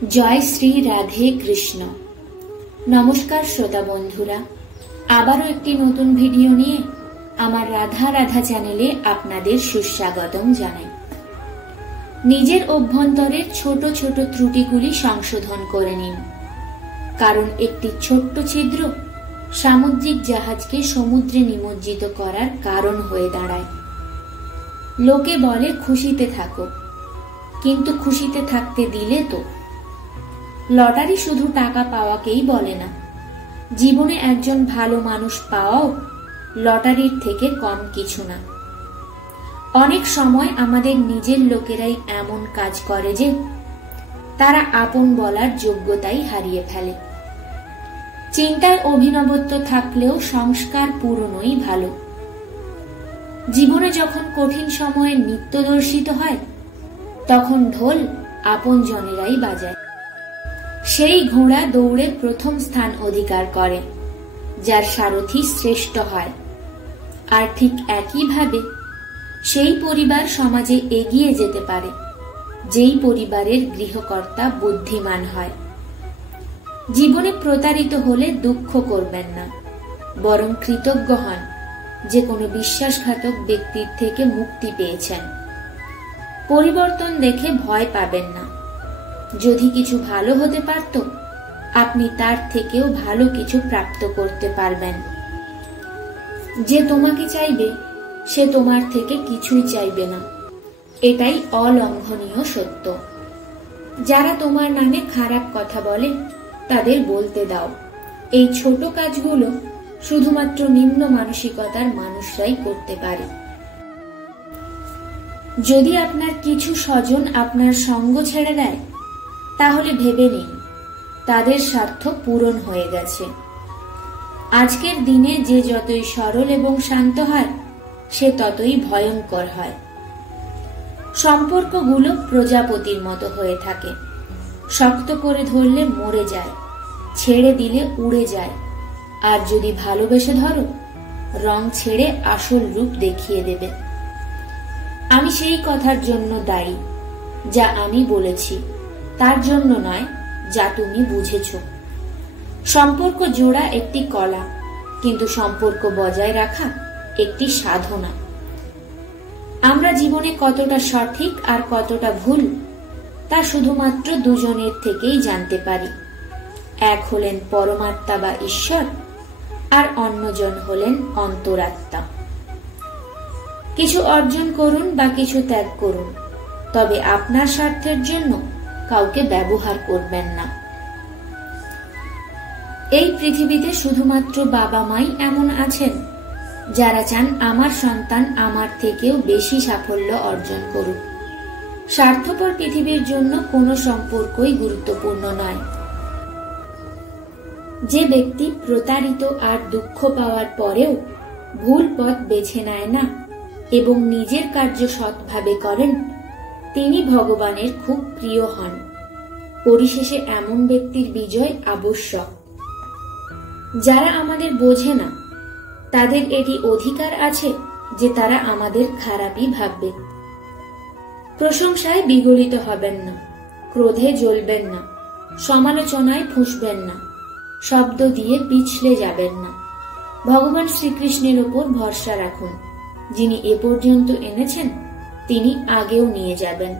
জয় শ্রী রাধে কৃষ্ণ। নমস্কার শ্রোতা বন্ধুরা, আবারও একটি নতুন ভিডিও নিয়ে আমার রাধা রাধা চ্যানেলে আপনাদের সুস্বাগতম জানাই। নিজের অভ্যন্তরের ছোট ছোট ত্রুটিগুলি সংশোধন করে নিন, কারণ একটি ছোট্ট ছিদ্র সামুদ্রিক জাহাজকে সমুদ্রে নিমজ্জিত করার কারণ হয়ে দাঁড়ায়। লোকে বলে খুশিতে থাকো, কিন্তু খুশিতে থাকতে দিলে তো। লটারি শুধু টাকা পাওয়াকেই বলে না, জীবনে একজন ভালো মানুষ পাওয়াও লটারির থেকে কম কিছু না। অনেক সময় আমাদের নিজের লোকেরাই এমন কাজ করে যে তারা আপন বলার যোগ্যতাই হারিয়ে ফেলে। চিন্তায় অভিনবত্ব থাকলেও সংস্কার পুরনোই ভালো। জীবনে যখন কঠিন সময়ে নিত্য দর্শিত হয়, তখন ঢোল আপন জনেরাই বাজায়। সেই ঘোড়া দৌড়ে প্রথম স্থান অধিকার করে যার সারথি শ্রেষ্ঠ হয়, আর ঠিক একইভাবে সেই পরিবার সমাজে এগিয়ে যেতে পারে যেই পরিবারের গৃহকর্তা বুদ্ধিমান হয়। জীবনে প্রতারিত হলে দুঃখ করবেন না, বরং কৃতজ্ঞ হন যে কোনো বিশ্বাসঘাতক ব্যক্তির থেকে মুক্তি পেয়েছেন। পরিবর্তন দেখে ভয় পাবেন না। যদি কিছু ভালো হতে পারত, আপনি তার থেকেও ভালো কিছু প্রাপ্ত করতে পারবেন। যে তোমাকে চাইবে সে তোমার থেকে কিছুই চাইবে না, এটাই অলঙ্ঘনীয় সত্য। যারা তোমার নামে খারাপ কথা বলে তাদের বলতে দাও। এই ছোট কাজগুলো শুধুমাত্র নিম্ন মানসিকতার মানুষরাই করতে পারে। যদি আপনার কিছু স্বজন আপনার সঙ্গ ছেড়ে দেয়, তাহলে ভেবে নিন তাদের স্বার্থ পূরণ হয়ে গেছে। আজকের দিনে যে যতই সরল এবং শান্ত হয়, সে ততই ভয়ঙ্কর হয়। সম্পর্কগুলো প্রজাপতির মতো হয়ে থাকে, শক্ত করে ধরলে মরে যায়, ছেড়ে দিলে উড়ে যায়, আর যদি ভালোবেসে ধরো, রং ছেড়ে আসল রূপ দেখিয়ে দেবে। আমি সেই কথার জন্য দায়ী যা আমি বলেছি, তার জন্য নয় যা তুমি বুঝেছ। সম্পর্ক জোড়া একটি কলা, কিন্তু সম্পর্ক বজায় রাখা একটি সাধনা। আমরা জীবনে কতটা সঠিক আর কতটা ভুল তা শুধুমাত্র দুজনের থেকেই জানতে পারি। এক হলেন পরমাত্মা বা ঈশ্বর, আর অন্যজন হলেন অন্তরাত্মা। কিছু অর্জন করুন বা কিছু ত্যাগ করুন, তবে আপনার স্বার্থের জন্য কাউকে ব্যবহার করবেন না। এই পৃথিবীতে শুধুমাত্র বাবা মাই এমন আছেন যারা চান আমার সন্তান আমার থেকেও বেশি সাফল্য অর্জন করুক। স্বার্থপর পৃথিবীর জন্য কোনো সম্পর্কই গুরুত্বপূর্ণ নয়। যে ব্যক্তি প্রতারিত আর দুঃখ পাওয়ার পরেও ভুল পথ বেছে নেয় না এবং নিজের কার্য সৎভাবে করেন, তিনি ভগবানের খুব প্রিয় হন। পরিশেষে এমন ব্যক্তির বিজয় আবশ্যক। যারা আমাদের বোঝে না, তাদের এটি অধিকার আছে যে তারা আমাদের খারাপই ভাববে। প্রশংসায় বিগলিত হবেন না, ক্রোধে জ্বলবেন না, সমালোচনায় ফুঁসবেন না, শব্দ দিয়ে পিছলে যাবেন না। ভগবান শ্রীকৃষ্ণের উপর ভরসা রাখুন। যিনি এ পর্যন্ত এনেছেন, তিনি আগেও নিয়ে যাবেন।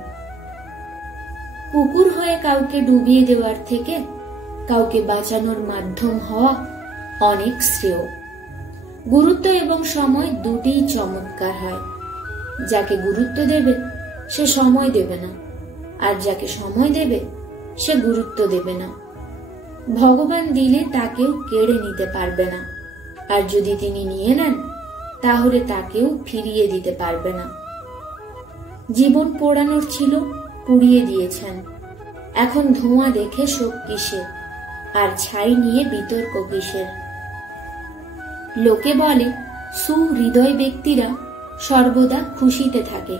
কুকুর হয়ে কাউকে ডুবিয়ে দেওয়ার থেকে কাউকে বাঁচানোর মাধ্যম হওয়া অনেক শ্রেয়। গুরুত্ব এবং সময় দুটিই চমৎকার হয়। যাকে গুরুত্ব দেবে সে সময় দেবে না, আর যাকে সময় দেবে সে গুরুত্ব দেবে না। ভগবান দিলে তাকেও কেড়ে নিতে পারবে না, আর যদি তিনি নিয়ে নেন তাহলে তাকেও ফিরিয়ে দিতে পারবে না। জীবন পোড়ানোর ছিল, পুড়িয়ে দিয়েছেন। এখন ধোঁয়া দেখে শোক কিসের, আর ছাই নিয়ে বিতর্ক কিসের? লোকে বলে সুহৃদয় ব্যক্তিরা সর্বদা খুশিতে থাকে,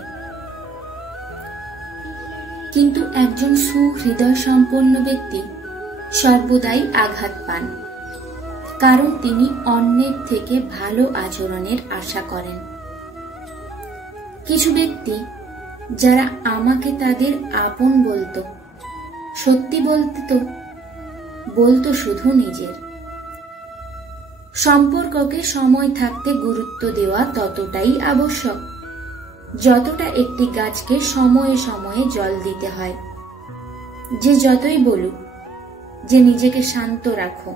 কিন্তু একজন সুহৃদয় সম্পন্ন ব্যক্তি সর্বদাই আঘাত পান, কারণ তিনি অন্যের থেকে ভালো আচরণের আশা করেন। কিছু ব্যক্তি যারা আমাকে তাদের আপন বলতো, সত্যি বলতো শুধু নিজের। সম্পর্ককে সময় থাকতে গুরুত্ব দেওয়া ততটাই আবশ্যক যতটা একটি গাছকে সময়ে সময়ে জল দিতে হয়। যে যতই বলুক যে নিজেকে শান্ত রাখো,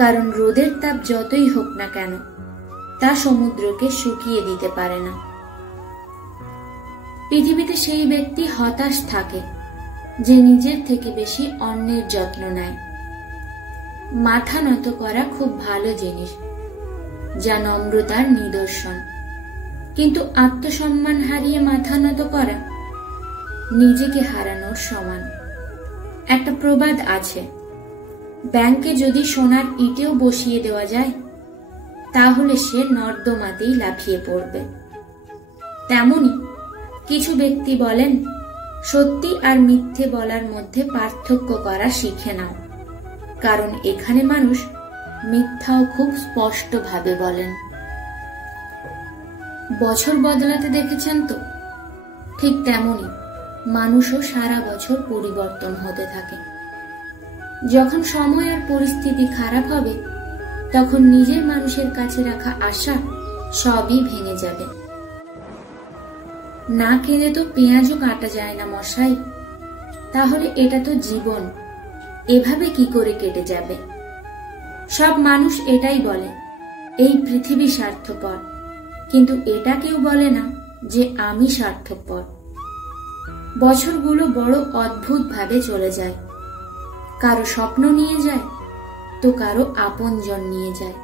কারণ রোদের তাপ যতই হোক না কেন তা সমুদ্রকে শুকিয়ে দিতে পারে না। পৃথিবীতে সেই ব্যক্তি হতাশ থাকে যে নিজের থেকে বেশি অন্যের যত্ন নেয়। মাথা নত করা খুব ভালো জিনিস, যা নম্রতার নিদর্শন, কিন্তু আত্মসম্মান হারিয়ে মাথা নত করা নিজেকে হারানোর সমান। একটা প্রবাদ আছে, ব্যাংকে যদি সোনার ইটেও বসিয়ে দেওয়া যায় তাহলে সে নর্দমাতেই লাফিয়ে পড়বে। তেমনি কিছু ব্যক্তি বলেন, সত্যি আর মিথ্যে বলার মধ্যে পার্থক্য করা শিখে নাও, কারণ এখানে মানুষ মিথ্যাও খুব স্পষ্টভাবে বলেন। বছর বদলাতে দেখেছেন তো? ঠিক তেমনি মানুষও সারা বছর পরিবর্তন হতে থাকে। যখন সময় আর পরিস্থিতি খারাপ হবে তখন নিজের মানুষের কাছে রাখা আশা সবই ভেঙে যাবে। না খেলে তো পেঁয়াজও কাটা যায় না মশাই, তাহলে এটা তো জীবন, এভাবে কি করে কেটে যাবে? সব মানুষ এটাই বলে, এই পৃথিবী স্বার্থপর, কিন্তু এটা কেউ বলে না যে আমি স্বার্থপর। বছরগুলো বড় অদ্ভুত ভাবে চলে যায়, কারো স্বপ্ন নিয়ে যায় তো কারো আপনজন নিয়ে যায়।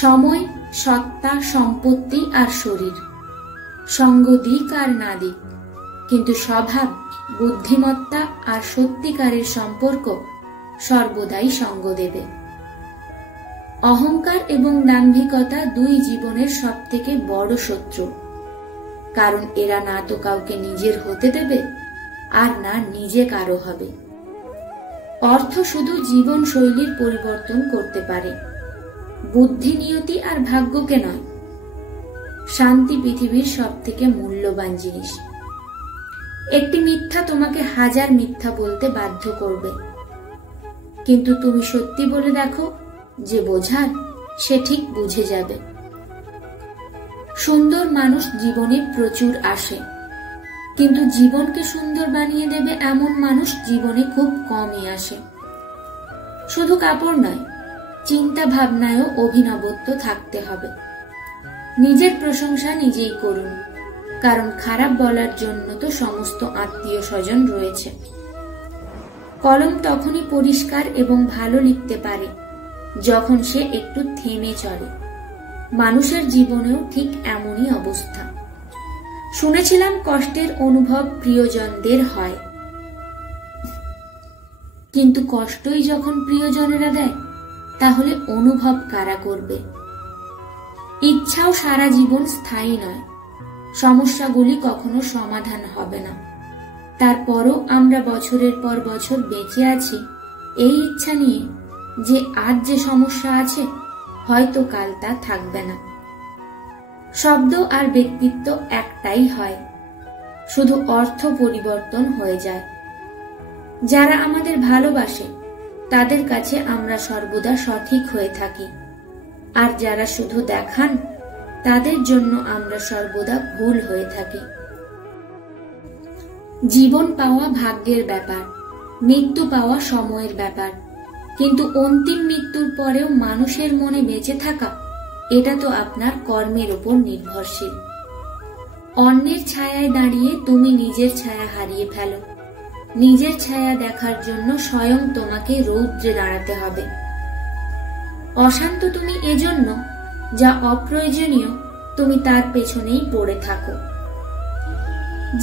সময়, সত্তা, সম্পত্তি আর শরীর সঙ্গ দিক আর না দিক, কিন্তু স্বভাব, বুদ্ধিমত্তা আর সত্যিকারের সম্পর্ক সর্বদাই সঙ্গ দেবে। অহংকার এবং দাম্ভিকতা দুই জীবনের সবথেকে বড় শত্রু, কারণ এরা না তো কাউকে নিজের হতে দেবে আর না নিজে কারো হবে। অর্থ শুধু জীবন শৈলীর পরিবর্তন করতে পারে, বুদ্ধি, নিয়তি আর ভাগ্যকে নয়। শান্তি পৃথিবীর সবথেকে মূল্যবান জিনিস। একটি মিথ্যা তোমাকে হাজার মিথ্যা বলতে বাধ্য করবে, কিন্তু তুমি সত্যি বলে দেখো, যে বোঝার সে ঠিক বুঝে যাবে। সুন্দর মানুষ জীবনে প্রচুর আসে, কিন্তু জীবনকে সুন্দর বানিয়ে দেবে এমন মানুষ জীবনে খুব কমই আসে। শুধু কাপড় নয়, চিন্তা ভাবনায়ও অভিনবত্ব থাকতে হবে। নিজের প্রশংসা নিজেই করুন, কারণ খারাপ বলার জন্য তো সমস্ত আত্মীয় স্বজন রয়েছে। কলম তখনই পরিষ্কার এবং ভালো লিখতে পারে যখন সে একটু থেমে চলে। মানুষের জীবনেও ঠিক এমনই অবস্থা। শুনেছিলাম কষ্টের অনুভব প্রিয়জনদের হয়, কিন্তু কষ্টই যখন প্রিয়জনেরা দেয় তাহলে অনুভব কারা করবে? ইচ্ছাও সারা জীবন স্থায়ী নয়, সমস্যাগুলি কখনো সমাধান হবে না। তারপরও আমরা বছরের পর বছর বেঁচে আছি এই ইচ্ছা নিয়ে যে আজ যে সমস্যা আছে হয়তো কাল তা থাকবে না। শব্দ আর ব্যক্তিত্ব একটাই হয়, শুধু অর্থ পরিবর্তন হয়ে যায়। যারা আমাদের ভালোবাসে তাদের কাছে আমরা সর্বদা সঠিক হয়ে থাকি, আর যারা শুধু দেখান তাদের জন্য আমরা সর্বদা ভুল হয়ে থাকি। জীবন পাওয়া ভাগ্যের ব্যাপার, মৃত্যু পাওয়া সময়ের ব্যাপার, কিন্তু অন্তিম মৃত্যুর পরেও মানুষের মনে বেঁচে থাকা এটা তো আপনার কর্মের উপর নির্ভরশীল। অন্যের ছায়ায় দাঁড়িয়ে তুমি নিজের ছায়া হারিয়ে ফেলো। নিজের ছায়া দেখার জন্য স্বয়ং তোমাকে রৌদ্রে দাঁড়াতে হবে। অশান্ত তুমি এজন্য যা অপ্রয়োজনীয় তুমি তার পেছনেই পড়ে থাকো।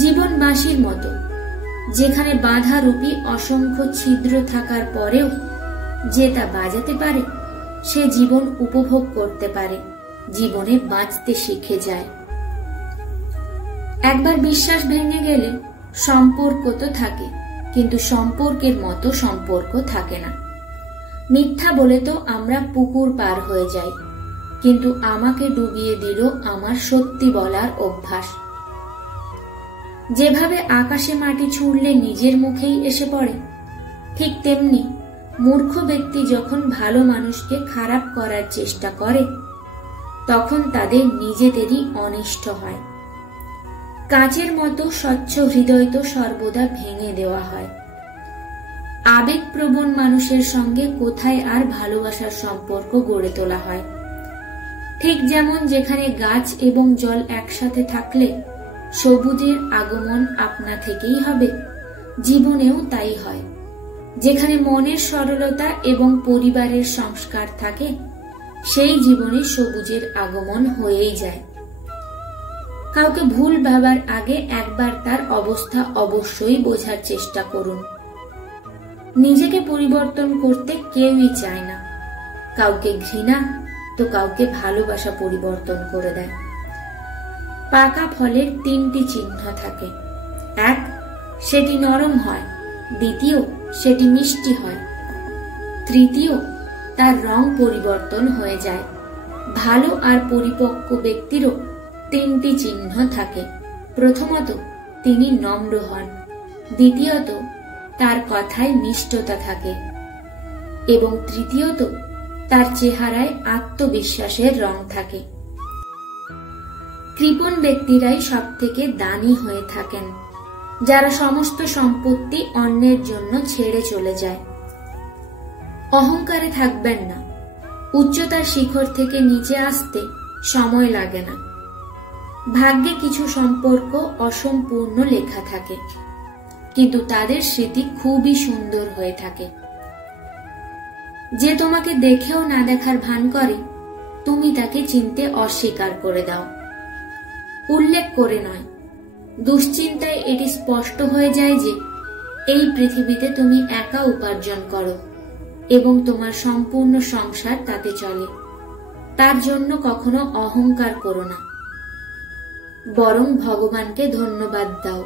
জীবন বাঁশির মতো, যেখানে বাঁধারূপী অসংখ্য ছিদ্র থাকার পরেও যে তা বাজাতে পারে সে জীবন উপভোগ করতে পারে, জীবনে বাঁচতে শিখে যায়। একবার বিশ্বাস ভেঙে গেলে সম্পর্ক তো থাকে, কিন্তু সম্পর্কের মতো সম্পর্ক থাকে না। মিথ্যা বলে তো আমরা পুকুর পার হয়ে যাই, কিন্তু আমাকে ডুবিয়ে দিল আমার সত্যি বলার অভ্যাস। যেভাবে আকাশে মাটি ছুঁড়লে নিজের মুখেই এসে পড়ে, ঠিক তেমনি মূর্খ ব্যক্তি যখন ভালো মানুষকে খারাপ করার চেষ্টা করে তখন তাদের নিজেদেরই অনিষ্ট হয়। কাঁচের মতো স্বচ্ছ হৃদয় তো সর্বদা ভেঙে দেওয়া হয়। আবেগপ্রবণ মানুষের সঙ্গে কোথায় আর ভালোবাসার সম্পর্ক গড়ে তোলা হয়? ঠিক যেমন যেখানে গাছ এবং জল একসাথে থাকলে সবুজের আগমন আপনা থেকেই হবে, জীবনেও তাই হয়। যেখানে মনের সরলতা এবং পরিবারের সংস্কার থাকে সেই জীবনে সবুজের আগমন হয়েই যায়। কাউকে ভুল ভাবার আগে একবার তার অবস্থা অবশ্যই বোঝার চেষ্টা করুন। নিজেকে পরিবর্তন করতে কেউই চায় না। কাউকে ঘৃণা তো কাউকে ভালোবাসা পরিবর্তন করে দেয়। পাকা ফলের 3টি চিহ্ন থাকে। 1, সেটি নরম হয়। 2, সেটি মিষ্টি হয়। 3, তার রং পরিবর্তন হয়ে যায়। ভালো আর পরিপক্ক ব্যক্তিরও 3টি চিহ্ন থাকে। প্রথমত, তিনি নম্র হন। দ্বিতীয়ত, তার কথায় মিষ্টতা থাকে। এবং তৃতীয়ত, তার চেহারায় আত্মবিশ্বাসের রং থাকে। কৃপণ ব্যক্তিরাই সবথেকে দানী হয়ে থাকেন, যারা সমস্ত সম্পত্তি অন্যের জন্য ছেড়ে চলে যায়। অহংকারে থাকবেন না। উচ্চতার শিখর থেকে নিচে আসতে সময় লাগে না। ভাগ্যে কিছু সম্পর্ক অসম্পূর্ণ লেখা থাকে, কিন্তু তাদের স্মৃতি খুবই সুন্দর হয়ে থাকে। যে তোমাকে দেখেও না দেখার ভান করে, তুমি তাকে চিনতে অস্বীকার করে দাও। উল্লেখ করে নয়, দুশ্চিন্তায় এটি স্পষ্ট হয়ে যায় যে এই পৃথিবীতে তুমি একা উপার্জন করো এবং তোমার সম্পূর্ণ সংসার তাতে চলে। তার জন্য কখনো অহংকার করো না, বরং ভগবানকে ধন্যবাদ দাও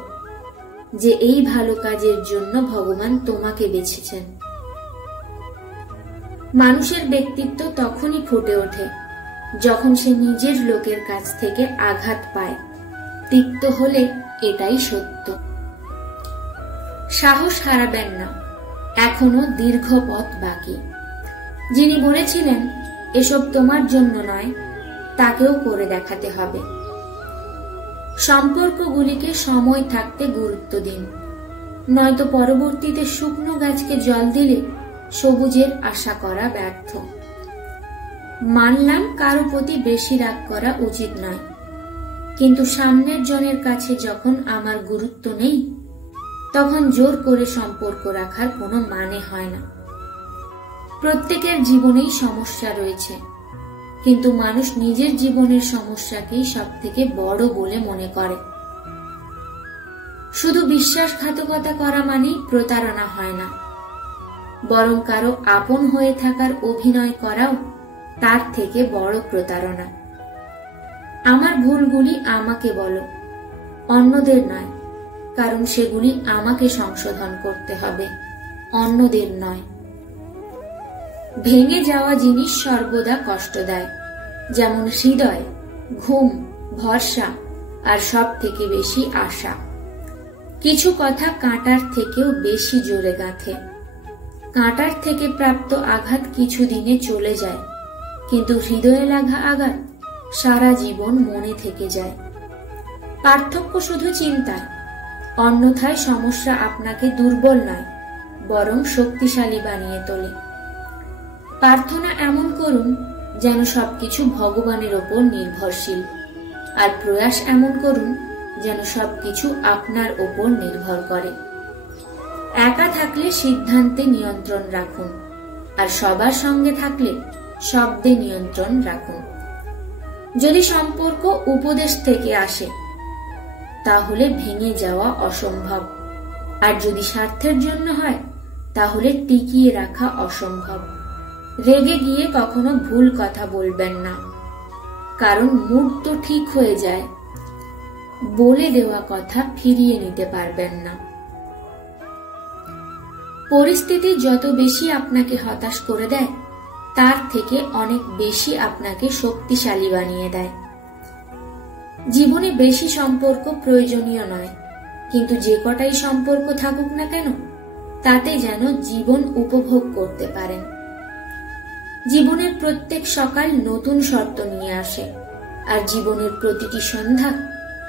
যে এই ভালো কাজের জন্য ভগবান তোমাকে বেছেছেন। মানুষের ব্যক্তিত্ব তখনই ফুটে ওঠে যখন সে নিজের লোকের কাছ থেকে আঘাত পায়। তিক্ত হলে এটাই সত্য। সাহস হারাবেন না, এখনো দীর্ঘ পথ বাকি। যিনি বলেছিলেন এসব তোমার জন্য নয়, তাকেও করে দেখাতে হবে। সম্পর্কগুলিকে সময় থাকতে গুরুত্ব দিন, নয়তো পরবর্তীতে শুকনো গাছকে জল দিলে সবুজের আশা করা ব্যর্থ। মানলাম কারো প্রতি বেশি রাগ করা উচিত নয়, কিন্তু সামনের জনের কাছে যখন আমার গুরুত্ব নেই তখন জোর করে সম্পর্ক রাখার কোনো মানে হয় না। প্রত্যেকের জীবনেই সমস্যা রয়েছে, কিন্তু মানুষ নিজের জীবনের সমস্যাকেই সবথেকে বড় বলে মনে করে। শুধু বিশ্বাসঘাতকতা করা মানেই প্রতারণা হয় না, বরং কারো আপন হয়ে থাকার অভিনয় করাও তার থেকে বড় প্রতারণা। আমার ভুলগুলি আমাকে বলো, অন্যদের নয়, কারণ সেগুলি আমাকে সংশোধন করতে হবে, অন্যদের নয়। ভেঙে যাওয়া জিনিস সর্বদা কষ্ট দেয়, যেমন হৃদয়, ঘুম, ভরসা আর সব থেকে বেশি আশা। কিছু কথা কাঁটার থেকেও বেশি জোরে গাঁথে। কাঁটার থেকে প্রাপ্ত আঘাত কিছু দিনে চলে যায়, কিন্তু হৃদয়ে লাগা আঘাত সারা জীবন মনে থেকে যায়। পার্থক্য শুধু চিন্তায়, অন্যথায় সমস্যা আপনাকে দুর্বল নয়, বরং শক্তিশালী বানিয়ে তোলে। প্রার্থনা এমন করুন যেন সবকিছু ভগবানের ওপর নির্ভরশীল, আর প্রয়াস এমন করুন যেন সবকিছু আপনার ওপর নির্ভর করে। একা থাকলে সিদ্ধান্তে নিয়ন্ত্রণ রাখুন, আর সবার সঙ্গে থাকলে শব্দে নিয়ন্ত্রণ রাখুন। যদি সম্পর্ক উপদেশ থেকে আসে তাহলে ভেঙে যাওয়া অসম্ভব, আর যদি স্বার্থের জন্য হয় তাহলে টিকিয়ে রাখা অসম্ভব। রেগে গিয়ে কখনো ভুল কথা বলবেন না, কারণ মুড তো ঠিক হয়ে যায়, বলে দেওয়া কথা ফিরিয়ে নিতে পারবেন না। পরিস্থিতি যত বেশি আপনাকে হতাশ করে দেয় তার থেকে অনেক বেশি আপনাকে শক্তিশালী বানিয়ে দেয়। জীবনে বেশি সম্পর্ক প্রয়োজনীয় নয়, কিন্তু যে কটাই সম্পর্ক থাকুক না কেন, তাতে যেন জীবন উপভোগ করতে পারেন। জীবনের প্রত্যেক সকাল নতুন শর্ত নিয়ে আসে, আর জীবনের প্রতিটি সন্ধ্যা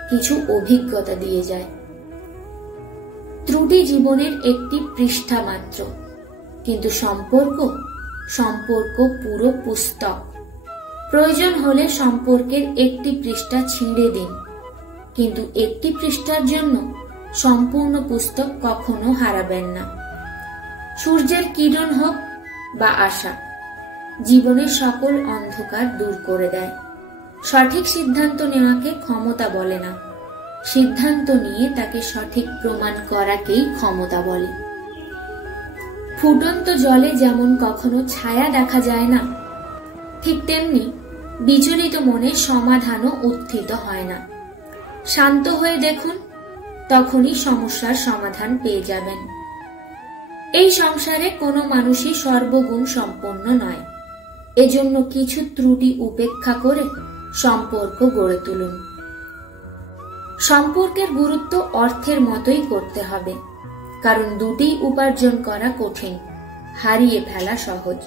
কিছু অভিজ্ঞতা দিয়ে যায়। ত্রুটি জীবনের একটি পৃষ্ঠা মাত্র, কিন্তু সম্পর্ক পুরো পুস্তক। প্রয়োজন হলে সম্পর্কের একটি পৃষ্ঠা ছিঁড়ে দিন, কিন্তু একটি পৃষ্ঠার জন্য সম্পূর্ণ পুস্তক কখনো হারাবেন না। সূর্যের কিরণ হোক বা আশা, জীবনের সকল অন্ধকার দূর করে দেয়। সঠিক সিদ্ধান্ত নেওয়াকে ক্ষমতা বলে না, সিদ্ধান্ত নিয়ে তাকে সঠিক প্রমাণ করাকেই ক্ষমতা বলে। ফুটন্ত জলে যেমন কখনো ছায়া দেখা যায় না, ঠিক তেমনি বিচলিত মনে সমাধানও উত্থিত হয় না। শান্ত হয়ে দেখুন, তখনই সমস্যার সমাধান পেয়ে যাবেন। এই সংসারে কোনো মানুষই সর্বগুণ সম্পন্ন নয়। এজন্য কিছু ত্রুটি উপেক্ষা করে সম্পর্ক গড়ে তুলুন। সম্পর্কের গুরুত্ব অর্থের মতোই করতে হবে, কারণ দুটি উপার্জন করা কঠিন, হারিয়ে ফেলা সহজ।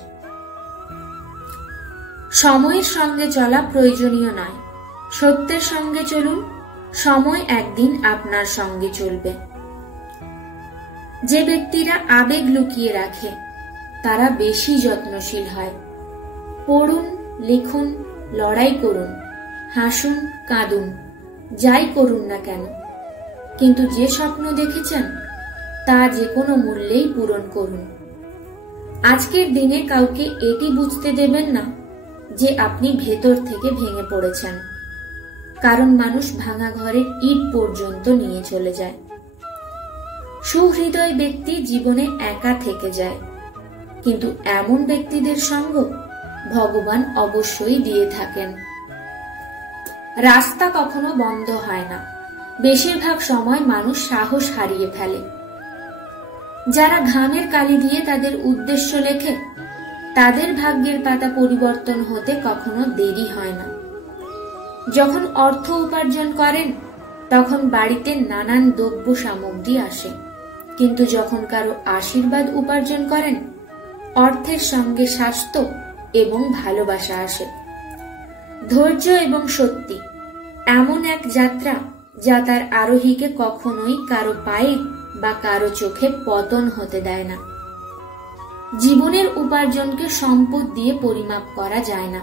সময়ের সঙ্গে চলা প্রয়োজনীয় নয়, সত্যের সঙ্গে চলুন, সময় একদিন আপনার সঙ্গে চলবে। যে ব্যক্তিরা আবেগ লুকিয়ে রাখে তারা বেশি যত্নশীল হয়। পড়ুন, লিখুন, লড়াই করুন, হাসুন, কাঁদুন, যাই করুন না কেন, কিন্তু যে স্বপ্ন দেখেছেন তা যে কোনো মূল্যেই পূরণ করুন। আজকের দিনে কাউকে এটি বুঝতে দেবেন না যে আপনি ভেতর থেকে ভেঙে পড়েছেন, কারণ মানুষ ভাঙা ঘরের ইট পর্যন্ত নিয়ে চলে যায়। সুহৃদয় ব্যক্তি জীবনে একা থেকে যায়, কিন্তু এমন ব্যক্তিদের সঙ্গ ভগবান অবশ্যই দিয়ে থাকেন। রাস্তা কখনো বন্ধ হয় না, বেশিরভাগ সময় মানুষ সাহস হারিয়ে ফেলে। যারা ঘামের কালি দিয়ে তাদের উদ্দেশ্য লেখে, তাদের ভাগ্যের পাতা পরিবর্তন হতে কখনো দেরি হয় না। যখন অর্থ উপার্জন করেন তখন বাড়িতে নানান দ্রব্য সামগ্রী আসে, কিন্তু যখন কারো আশীর্বাদ উপার্জন করেন অর্থের সঙ্গে স্বাস্থ্য এবং ভালোবাসা আসে। ধৈর্য এবং সত্যি এমন এক যাত্রা যা তার আরোহীকে কখনোই কারো পায়ে বা কারো চোখে পতন হতে দেয় না। জীবনের উপার্জনকে সম্পদ দিয়ে পরিমাপ করা যায় না।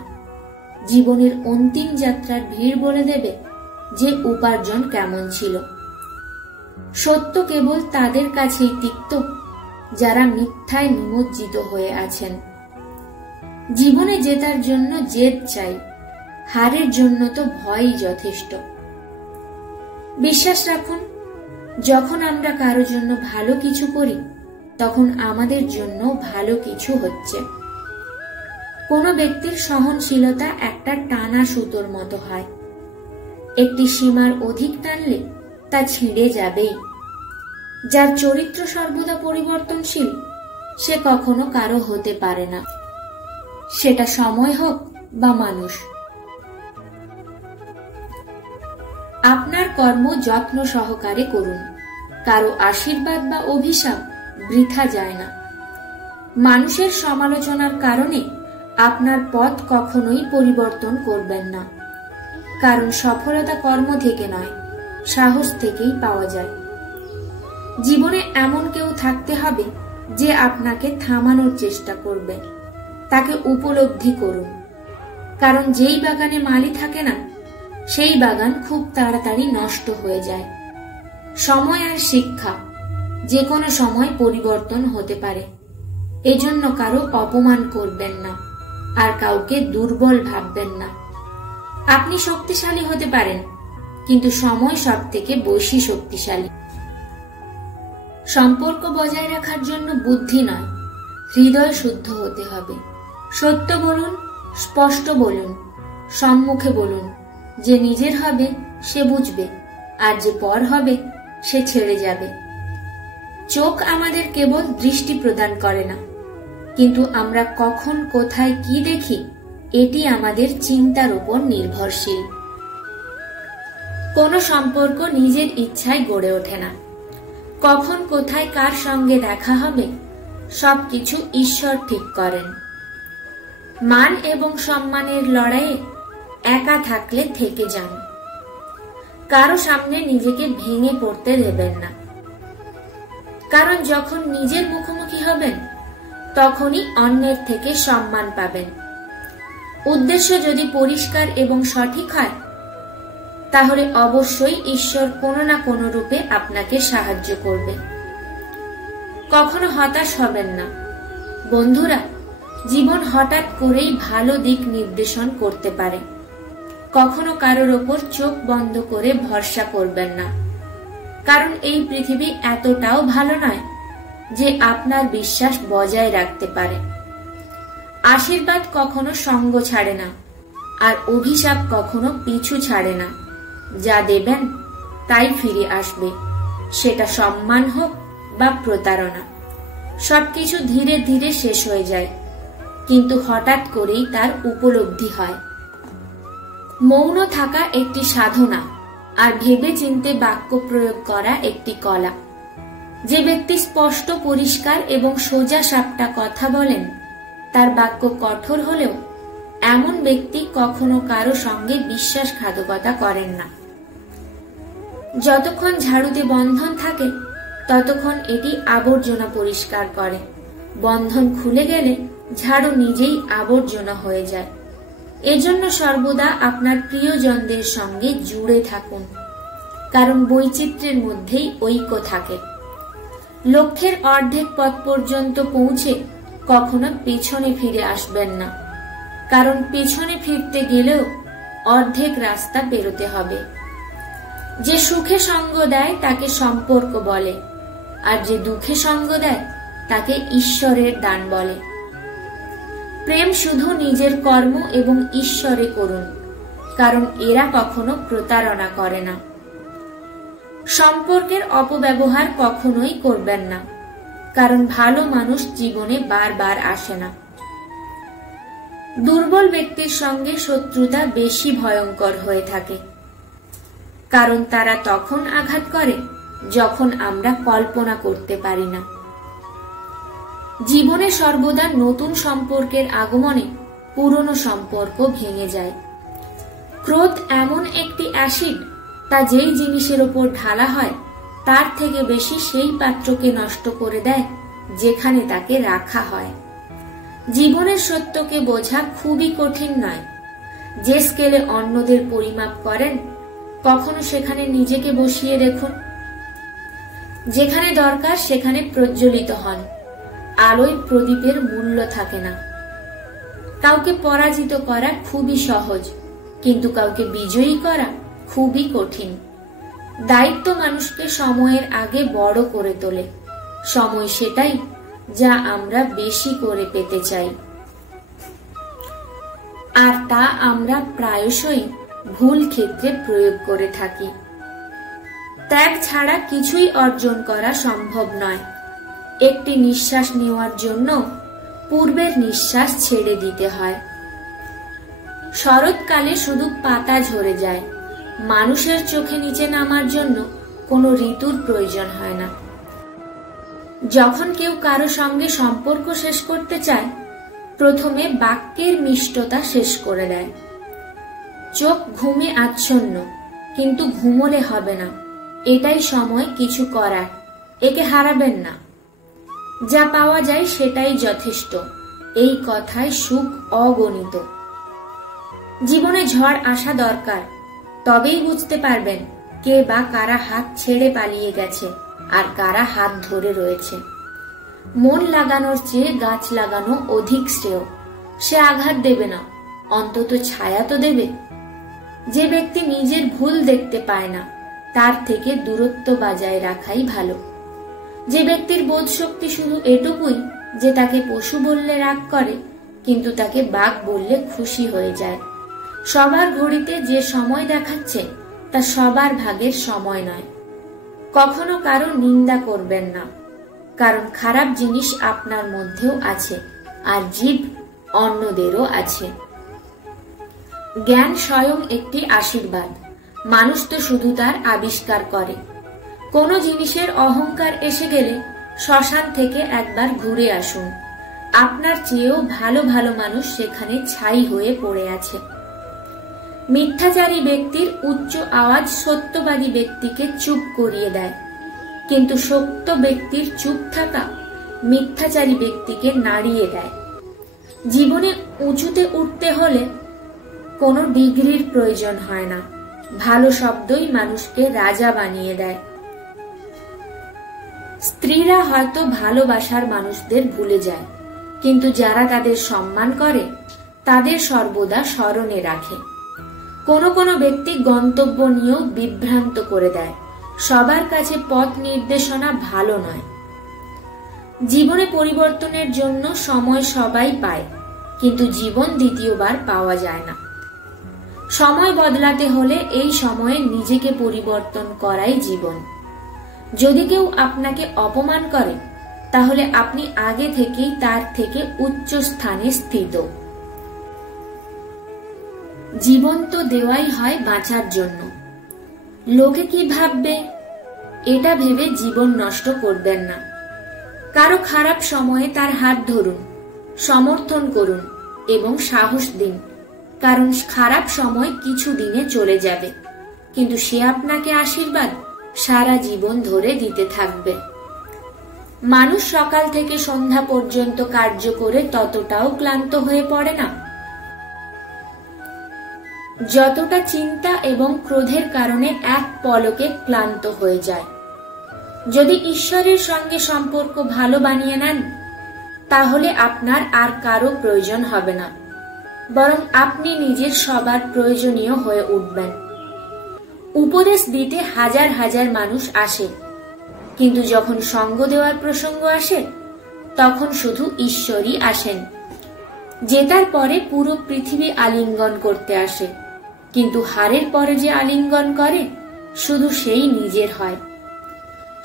জীবনের অন্তিম যাত্রার ভিড় বলে দেবে যে উপার্জন কেমন ছিল। সত্য কেবল তাদের কাছেই তিক্ত যারা মিথ্যায় নিমজ্জিত হয়ে আছেন। জীবনে জেতার জন্য জেদ চাই, হারের জন্য তো ভয়ই যথেষ্ট। বিশ্বাস রাখুন, যখন আমরা কারো জন্য ভালো কিছু করি তখন আমাদের জন্য ভালো কিছু হচ্ছে। কোনো ব্যক্তির সহনশীলতা একটা টানা সুতোর মতো হয়, একটি সীমার অধিক টানলে তা ছিঁড়ে যাবেই। যার চরিত্র সর্বদা পরিবর্তনশীল সে কখনো কারো হতে পারে না, সেটা সময় হোক বা মানুষ। আপনার কর্ম যত্ন সহকারে করুন, কারো আশীর্বাদ বা অভিশাপ বৃথা যায় না। মানুষের সমালোচনার কারণে আপনার পথ কখনোই পরিবর্তন করবেন না, কারণ সফলতা কর্ম থেকে নয়, সাহস থেকেই পাওয়া যায়। জীবনে এমন কেউ থাকতে হবে যে আপনাকে থামানোর চেষ্টা করবে, তাকে উপলব্ধি করুন, কারণ যেই বাগানে মালি থাকে না সেই বাগান খুব তাড়াতাড়ি নষ্ট হয়ে যায়। সময় আর শিক্ষা যে কোনো সময় পরিবর্তন হতে পারে, এজন্য কারো অপমান করবেন না আর কাউকে দুর্বল ভাববেন না। আপনি শক্তিশালী হতে পারেন, কিন্তু সময় সব থেকে বেশি শক্তিশালী। সম্পর্ক বজায় রাখার জন্য বুদ্ধি নয়, হৃদয় শুদ্ধ হতে হবে। সত্য বলুন, স্পষ্ট বলুন, সম্মুখে বলুন। যে নিজের হবে সে বুঝবে, আর যে পর হবে সে ছেড়ে যাবে। চোখ আমাদের কেবল দৃষ্টি প্রদান করে না, কিন্তু আমরা কখন কোথায় কি দেখি এটি আমাদের চিন্তার উপর নির্ভরশীল। কোনো সম্পর্ক নিজের ইচ্ছায় গড়ে ওঠে না, কখন কোথায় কার সঙ্গে দেখা হবে সবকিছু ঈশ্বর ঠিক করেন। মান এবং সম্মানের লড়াইয়ে একা থাকলে থেকে যান। কারো সামনে নিজেকে ভেঙে পড়তে দেবেন না, কারণ যখন নিজের মুখোমুখি হবেন তখনই অন্যের থেকে সম্মান পাবেন। উদ্দেশ্য যদি পরিষ্কার এবং সঠিক হয় তাহলে অবশ্যই ঈশ্বর কোনো না কোনো রূপে আপনাকে সাহায্য করবে। কখনো হতাশ হবেন না বন্ধুরা। জীবন হঠাৎ করেই ভালো দিক নির্দেশন করতে পারে। কখনো কারোর ওপর চোখ বন্ধ করে ভরসা করবেন না, কারণ এই পৃথিবী এতটাও ভালো নয় যে আপনার বিশ্বাস বজায় রাখতে পারে। আশীর্বাদ কখনো সঙ্গ ছাড়ে না, আর অভিশাপ কখনো পিছু ছাড়ে না। যা দেবেন তাই ফিরে আসবে, সেটা সম্মান হোক বা প্রতারণা। সবকিছু ধীরে ধীরে শেষ হয়ে যায়, কিন্তু হঠাৎ করেই তার উপলব্ধি হয়। মৌন থাকা একটি সাধনা, আর ভেবে চিন্তে বাক্য প্রয়োগ করা একটি কলা। যে ব্যক্তি স্পষ্ট, পরিষ্কার এবং সোজা সাপটা কথা বলেন, তার বাক্য কঠোর হলেও এমন ব্যক্তি কখনো কারো সঙ্গে বিশ্বাসঘাতকতা করেন না। যতক্ষণ ঝাড়ুতে বন্ধন থাকে ততক্ষণ এটি আবর্জনা পরিষ্কার করে। বন্ধন খুলে গেলে ঝাড়ু নিজেই আবর্জনা হয়ে যায়। এজন্য সর্বদা আপনার প্রিয়জনদের সঙ্গে জুড়ে থাকুন, কারণ বৈচিত্র্যের মধ্যেই ঐক্য থাকে। লক্ষ্যের অর্ধেক পথ পর্যন্ত পৌঁছে কখনো পেছনে ফিরে আসবেন না, কারণ পেছনে ফিরতে গেলেও অর্ধেক রাস্তা পেরোতে হবে। যে সুখে সঙ্গ দেয় তাকে সম্পর্ক বলে, আর যে দুঃখে সঙ্গ দেয় তাকে ঈশ্বরের দান বলে। প্রেম শুধু নিজের কর্ম এবং ঈশ্বরে করুন, কারণ এরা কখনো প্রতারণা করে না। সম্পর্কের অপব্যবহার কখনোই করবেন না, কারণ ভালো মানুষ জীবনে বারবার আসে না। দুর্বল ব্যক্তির সঙ্গে শত্রুতা বেশি ভয়ঙ্কর হয়ে থাকে, কারণ তারা তখন আঘাত করে যখন আমরা কল্পনা করতে পারি না। জীবনে সর্বদা নতুন সম্পর্কের আগমনে পুরনো সম্পর্ক ভেঙে যায়। ক্রোধ এমন একটি অ্যাসিড, তা যেই জিনিসের উপর ঢালা হয় তার থেকে বেশি সেই পাত্রকে নষ্ট করে দেয় যেখানে তাকে রাখা হয়। জীবনের সত্যকে বোঝা খুবই কঠিন নয়। যে স্কেলে অন্যদের পরিমাপ করেন, কখনো সেখানে নিজেকে বসিয়ে দেখুন। যেখানে দরকার সেখানে প্রজ্বলিত হন। আলোয় প্রদীপের মূল্য থাকে না। কাউকে পরাজিত করা খুবই সহজ, কিন্তু কাউকে বিজয়ী করা খুবই কঠিন। দায়িত্ব মানুষকে সময়ের আগে বড় করে তোলে। সময় সেটাই যা আমরা বেশি করে পেতে চাই, আর তা আমরা প্রায়শই ভুল ক্ষেত্রে প্রয়োগ করে থাকি। ত্যাগ ছাড়া কিছুই অর্জন করা সম্ভব নয়। একটি নিঃশ্বাস নেওয়ার জন্য পূর্বের নিঃশ্বাস ছেড়ে দিতে হয়। শরৎকালে শুধু পাতা ঝরে যায়। মানুষের চোখে নিচে নামার জন্য কোনো ঋতুর প্রয়োজন হয় না। যখন কেউ কারো সঙ্গে সম্পর্ক শেষ করতে চায়, প্রথমে বাক্যের মিষ্টতা শেষ করে দেয়। চোখ ঘুমে আচ্ছন্ন, কিন্তু ঘুমোলে হবে না। এটাই সময় কিছু করার। একে হারাবেন না। যা পাওয়া যায় সেটাই যথেষ্ট। এই কথায় সুখ অগণিত। জীবনে ঝড় আসা দরকার, তবেই বুঝতে পারবেন কে বা কারা হাত ছেড়ে পালিয়ে গেছে আর কারা হাত ধরে রয়েছে। মন লাগানোর চেয়ে গাছ লাগানো অধিক শ্রেয়। সে আঘাত দেবে না, অন্তত ছায়া তো দেবে। যে ব্যক্তি নিজের ভুল দেখতে পায় না, তার থেকে দূরত্ব বজায় রাখাই ভালো। যে ব্যক্তির বোধ শক্তি শুধু এটুকুই যে তাকে পশু বললে রাগ করে, কিন্তু তাকে বাঘ বললে খুশি হয়ে যায়। সবার ঘড়িতে যে সময় দেখাচ্ছে তা সবার ভাগের সময় নয়। কখনো কারো নিন্দা করবেন না, কারণ খারাপ জিনিস আপনার মধ্যেও আছে, আর জীব অন্যদেরও আছে। জ্ঞান স্বয়ং একটি আশীর্বাদ। মানুষ তো শুধু তার আবিষ্কার করে। কোনো জিনিসের অহংকার এসে গেলে শ্মশান থেকে একবার ঘুরে আসুন। আপনার চেয়েও ভালো ভালো মানুষ সেখানে ছাই হয়ে পড়ে আছে। মিথ্যাচারী ব্যক্তির উচ্চ আওয়াজ সত্যবাদী ব্যক্তিকে চুপ করিয়ে দেয়, কিন্তু সত্য ব্যক্তির চুপ থাকা মিথ্যাচারী ব্যক্তিকে নাড়িয়ে দেয়। জীবনে উঁচুতে উঠতে হলে কোনো ডিগ্রির প্রয়োজন হয় না, ভালো শব্দই মানুষকে রাজা বানিয়ে দেয়। স্ত্রীরা হয়তো ভালোবাসার মানুষদের ভুলে যায়, কিন্তু যারা তাদের সম্মান করে তাদের সর্বদা স্মরণে রাখে। কোনো কোনো ব্যক্তি গন্তব্য নিয়েও বিভ্রান্ত করে দেয়। সবার কাছে পথ নির্দেশনা ভালো নয়। জীবনে পরিবর্তনের জন্য সময় সবাই পায়, কিন্তু জীবন দ্বিতীয়বার পাওয়া যায় না। সময় বদলাতে হলে এই সময়ে নিজেকে পরিবর্তন করাই জীবন। যদি কেউ আপনাকে অপমান করে তাহলে আপনি আগে থেকেই তার থেকে উচ্চ স্থানে স্থিত। জীবন তো দেওয়াই হয় বাঁচার জন্য। লোকে কি ভাববে এটা ভেবে জীবন নষ্ট করবেন না। কারো খারাপ সময়ে তার হাত ধরুন, সমর্থন করুন এবং সাহস দিন, কারণ খারাপ সময় কিছু দিনে চলে যাবে, কিন্তু সে আপনাকে আশীর্বাদ সারা জীবন ধরে দিতে থাকবে। মানুষ সকাল থেকে সন্ধ্যা পর্যন্ত কার্য করে ততটাও ক্লান্ত হয়ে পড়ে না যতটা চিন্তা এবং ক্রোধের কারণে এক পলকে ক্লান্ত হয়ে যায়। যদি ঈশ্বরের সঙ্গে সম্পর্ক ভালো বানিয়ে নেন তাহলে আপনার আর কারো প্রয়োজন হবে না, বরং আপনি নিজের সবার প্রয়োজনীয় হয়ে উঠবেন। উপদেশ দিতে হাজার হাজার মানুষ আসে, কিন্তু যখন সঙ্গ দেওয়ার প্রসঙ্গ আসে তখন শুধু ঈশ্বরই আসেন। জেতার পরে পুরো পৃথিবী আলিঙ্গন করতে আসে, কিন্তু হারের পরে যে আলিঙ্গন করে শুধু সেই নিজের হয়।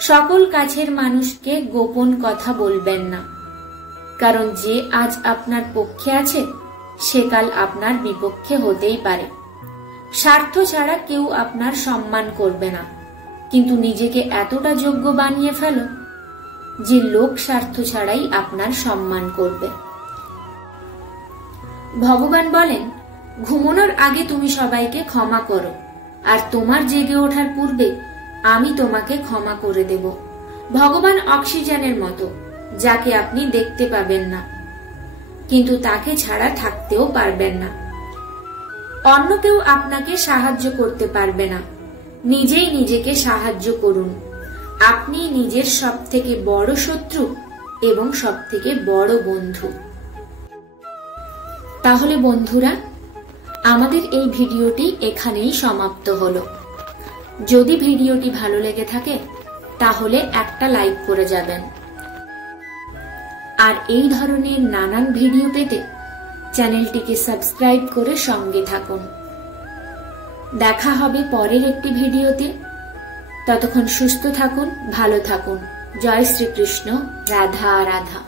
সকল কাছের মানুষকে গোপন কথা বলবেন না, কারণ যে আজ আপনার পক্ষে আছে সে কাল আপনার বিপক্ষে হতেই পারে। স্বার্থ ছাড়া কেউ আপনার সম্মান করবে না, কিন্তু নিজেকে এতটা যোগ্য বানিয়ে ফেলো যে লোক স্বার্থ ছাড়াই আপনার সম্মান করবে। ভগবান বলেন, ঘুমানোর আগে তুমি সবাইকে ক্ষমা করো, আর তোমার জেগে ওঠার পূর্বে আমি তোমাকে ক্ষমা করে দেব। ভগবান অক্সিজেনের মতো, যাকে আপনি দেখতে পাবেন না, কিন্তু তাকে ছাড়া থাকতেও পারবেন না। অন্য কেউ আপনাকে সাহায্য করতে পারবে না, নিজেই নিজেকে সাহায্য করুন। আপনি নিজের সবথেকে বড় শত্রু এবং সবথেকে বড় বন্ধু। তাহলে বন্ধুরা, আমাদের এই ভিডিওটি এখানেই সমাপ্ত হলো। যদি ভিডিওটি ভালো লেগে থাকে তাহলে একটা লাইক করে যাবেন, আর এই ধরনের নানান ভিডিও পেতে চ্যানেলটিকে সাবস্ক্রাইব করে সঙ্গে থাকুন। দেখা হবে পরের একটি ভিডিওতে। ততক্ষণ সুস্থ থাকুন, ভালো থাকুন। জয় শ্রীকৃষ্ণ। রাধা রাধা।